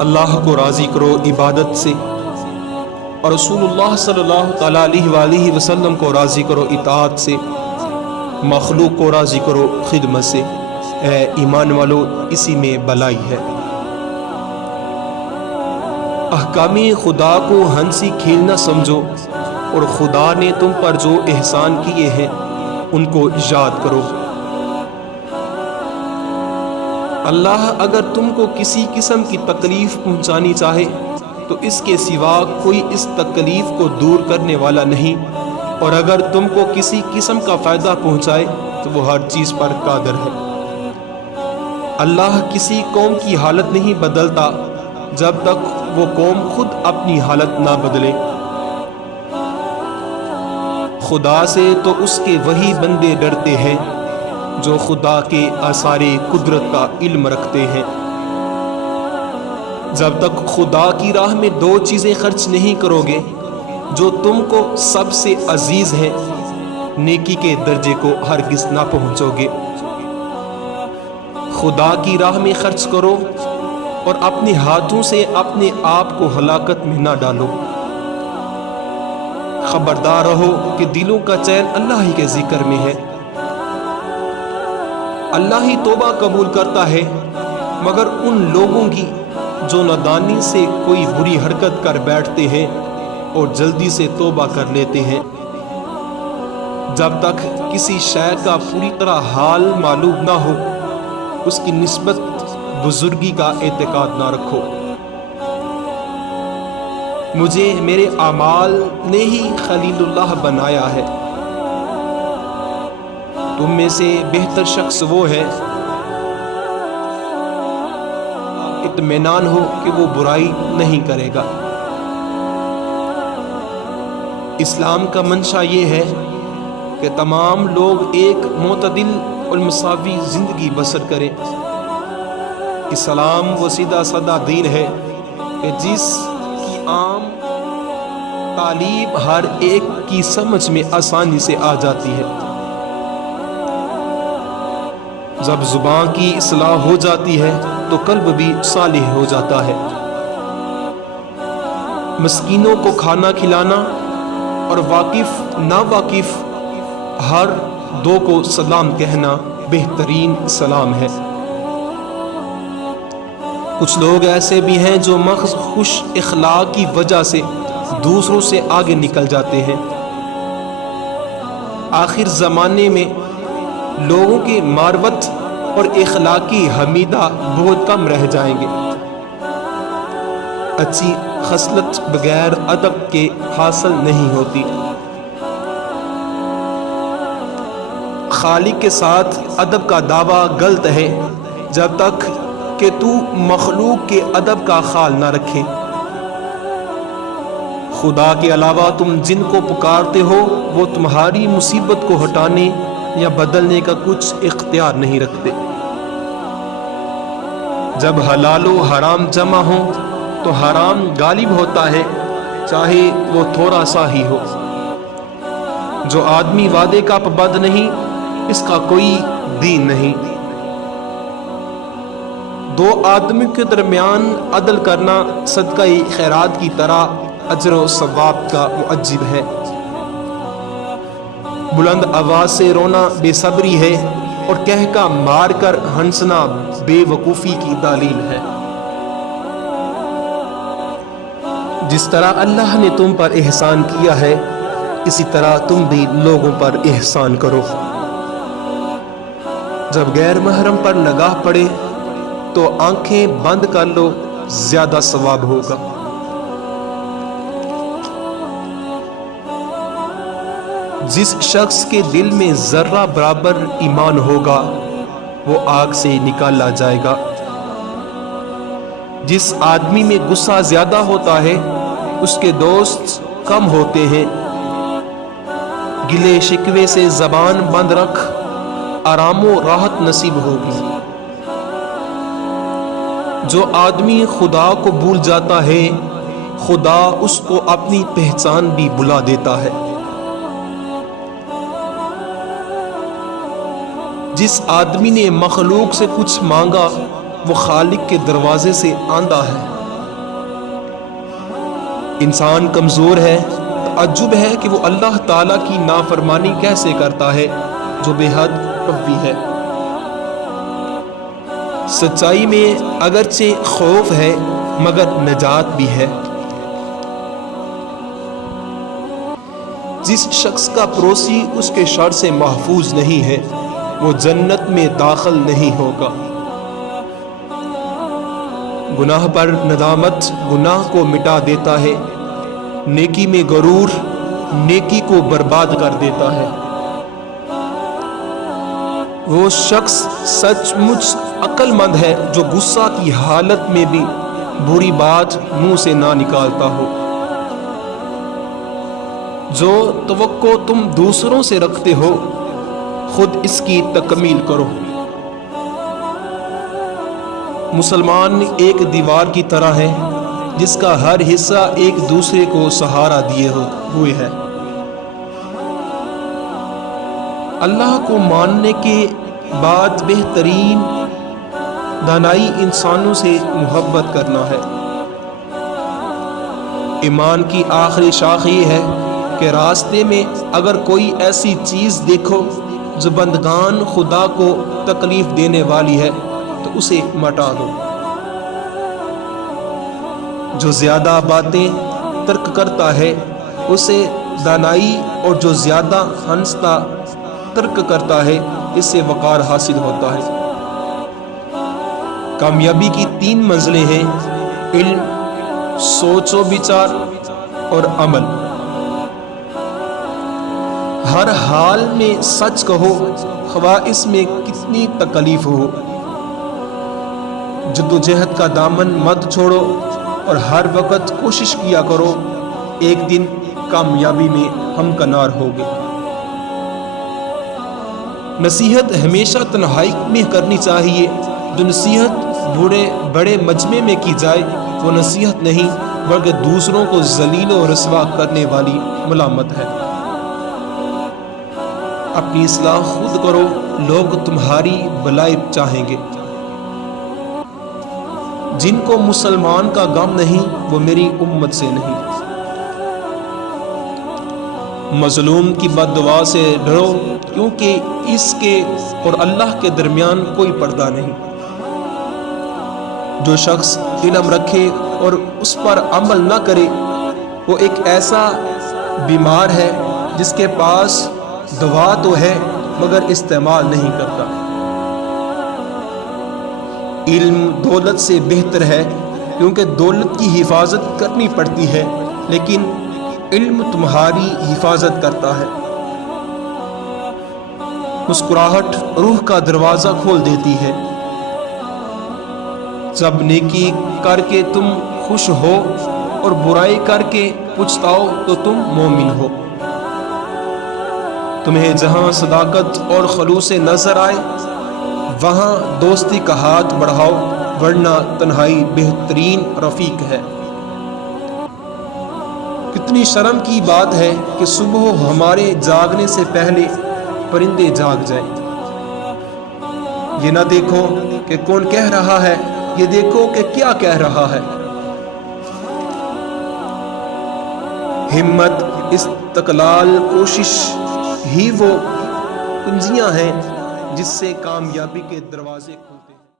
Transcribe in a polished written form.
اللہ کو راضی کرو عبادت سے، اور رسول اللہ صلی اللہ تعالیٰ علیہ وآلہ وسلم کو راضی کرو اطاعت سے، مخلوق کو راضی کرو خدمت سے۔ اے ایمان والو، اسی میں بلائی ہے۔ احکام خدا کو ہنسی کھیل نہ سمجھو، اور خدا نے تم پر جو احسان کیے ہیں ان کو یاد کرو۔ اللہ اگر تم کو کسی قسم کی تکلیف پہنچانی چاہے تو اس کے سوا کوئی اس تکلیف کو دور کرنے والا نہیں، اور اگر تم کو کسی قسم کا فائدہ پہنچائے تو وہ ہر چیز پر قادر ہے۔ اللہ کسی قوم کی حالت نہیں بدلتا جب تک وہ قوم خود اپنی حالت نہ بدلے۔ خدا سے تو اس کے وہی بندے ڈرتے ہیں جو خدا کے آثار قدرت کا علم رکھتے ہیں۔ جب تک خدا کی راہ میں دو چیزیں خرچ نہیں کرو گے جو تم کو سب سے عزیز ہیں، نیکی کے درجے کو ہرگز نہ پہنچو گے۔ خدا کی راہ میں خرچ کرو اور اپنے ہاتھوں سے اپنے آپ کو ہلاکت میں نہ ڈالو۔ خبردار رہو کہ دلوں کا چین اللہ ہی کے ذکر میں ہے۔ اللہ ہی توبہ قبول کرتا ہے، مگر ان لوگوں کی جو نادانی سے کوئی بری حرکت کر بیٹھتے ہیں اور جلدی سے توبہ کر لیتے ہیں۔ جب تک کسی شے کا پوری طرح حال معلوم نہ ہو، اس کی نسبت بزرگی کا اعتقاد نہ رکھو۔ مجھے میرے اعمال نے ہی خلیل اللہ بنایا ہے۔ تم میں سے بہتر شخص وہ ہے اطمینان ہو کہ وہ برائی نہیں کرے گا۔ اسلام کا منشا یہ ہے کہ تمام لوگ ایک معتدل اور مساوی زندگی بسر کریں۔ اسلام وہ سیدھا سادہ دین ہے کہ جس کی عام تعلیم ہر ایک کی سمجھ میں آسانی سے آ جاتی ہے۔ جب زبان کی اصلاح ہو جاتی ہے تو قلب بھی صالح ہو جاتا ہے۔ مسکینوں کو کھانا کھلانا اور واقف ناواقف ہر دو کو سلام کہنا بہترین سلام ہے۔ کچھ لوگ ایسے بھی ہیں جو محض خوش اخلاق کی وجہ سے دوسروں سے آگے نکل جاتے ہیں۔ آخر زمانے میں لوگوں کے مروت اور اخلاقی حمیدہ بہت کم رہ جائیں گے۔ اچھی خصلت بغیر ادب کے حاصل نہیں ہوتی۔ خالق کے ساتھ ادب کا دعویٰ غلط ہے جب تک کہ تو مخلوق کے ادب کا خیال نہ رکھے۔ خدا کے علاوہ تم جن کو پکارتے ہو وہ تمہاری مصیبت کو ہٹانے یا بدلنے کا کچھ اختیار نہیں رکھتے۔ جب حلال و حرام جمع ہو تو حرام غالب ہوتا ہے، چاہے وہ تھوڑا سا ہی ہو۔ جو آدمی وعدے کا پابند نہیں، اس کا کوئی دین نہیں۔ دو آدمی کے درمیان عدل کرنا صدقہ خیرات کی طرح اجر و ثواب کا معجب ہے۔ بلند آواز سے رونا بے صبری ہے، اور کہکا مار کر ہنسنا بے وقوفی کی دلیل ہے۔ جس طرح اللہ نے تم پر احسان کیا ہے، اسی طرح تم بھی لوگوں پر احسان کرو۔ جب غیر محرم پر نگاہ پڑے تو آنکھیں بند کر لو، زیادہ ثواب ہوگا۔ جس شخص کے دل میں ذرہ برابر ایمان ہوگا وہ آگ سے نکالا جائے گا۔ جس آدمی میں غصہ زیادہ ہوتا ہے اس کے دوست کم ہوتے ہیں۔ گلے شکوے سے زبان بند رکھ، آرام و راحت نصیب ہوگی۔ جو آدمی خدا کو بھول جاتا ہے، خدا اس کو اپنی پہچان بھی بلا دیتا ہے۔ جس آدمی نے مخلوق سے کچھ مانگا وہ خالق کے دروازے سے آندھا ہے۔ انسان کمزور ہے، تعجب ہے کہ وہ اللہ تعالیٰ کی نافرمانی کیسے کرتا ہے جو بے حد قوی ہے۔ سچائی میں اگرچہ خوف ہے مگر نجات بھی ہے۔ جس شخص کا پڑوسی اس کے شر سے محفوظ نہیں ہے وہ جنت میں داخل نہیں ہوگا۔ گناہ پر ندامت گناہ کو مٹا دیتا ہے، نیکی میں غرور نیکی کو برباد کر دیتا ہے۔ وہ شخص سچ مچ عقل مند ہے جو غصہ کی حالت میں بھی بری بات منہ سے نہ نکالتا ہو۔ جو توقع تم دوسروں سے رکھتے ہو خود اس کی تکمیل کرو۔ مسلمان ایک دیوار کی طرح ہے جس کا ہر حصہ ایک دوسرے کو سہارا دیے ہوئے ہے۔ اللہ کو ماننے کے بعد بہترین دانائی انسانوں سے محبت کرنا ہے۔ ایمان کی آخری شاخ یہ ہے کہ راستے میں اگر کوئی ایسی چیز دیکھو جو بندگان خدا کو تکلیف دینے والی ہے تو اسے مٹا دو۔ جو زیادہ باتیں ترک کرتا ہے اسے دانائی، اور جو زیادہ ہنستا ترک کرتا ہے اس سے وقار حاصل ہوتا ہے۔ کامیابی کی 3 منزلیں ہیں: علم، سوچ و بچار اور عمل۔ ہر حال میں سچ کہو خواہ اس میں کتنی تکلیف ہو۔ جدوجہد کا دامن مت چھوڑو اور ہر وقت کوشش کیا کرو، ایک دن کامیابی میں ہمکنار ہوگے۔ نصیحت ہمیشہ تنہائی میں کرنی چاہیے۔ جو نصیحت بڑے مجمع میں کی جائے وہ نصیحت نہیں بلکہ دوسروں کو ذلیل و رسوا کرنے والی ملامت ہے۔ اپنی اصلاح خود کرو، لوگ تمہاری بھلائی چاہیں گے۔ جن کو مسلمان کا غم نہیں وہ میری امت سے نہیں۔ مظلوم کی بد دعا سے ڈرو کیونکہ اس کے اور اللہ کے درمیان کوئی پردہ نہیں۔ جو شخص علم رکھے اور اس پر عمل نہ کرے وہ ایک ایسا بیمار ہے جس کے پاس دوا تو ہے مگر استعمال نہیں کرتا۔ علم دولت سے بہتر ہے کیونکہ دولت کی حفاظت کرنی پڑتی ہے لیکن علم تمہاری حفاظت کرتا ہے۔ مسکراہٹ روح کا دروازہ کھول دیتی ہے۔ جب نیکی کر کے تم خوش ہو اور برائی کر کے پچھتاؤ تو تم مومن ہو۔ تمہیں جہاں صداقت اور خلوص نظر آئے وہاں دوستی کا ہاتھ بڑھاؤ ورنہ تنہائی بہترین رفیق ہے۔ کتنی شرم کی بات ہے کہ صبح ہمارے جاگنے سے پہلے پرندے جاگ جائیں۔ یہ نہ دیکھو کہ کون کہہ رہا ہے، یہ دیکھو کہ کیا کہہ رہا ہے۔ ہمت، استقلال، کوشش ہی وہ کنجیاں ہیں جس سے کامیابی کے دروازے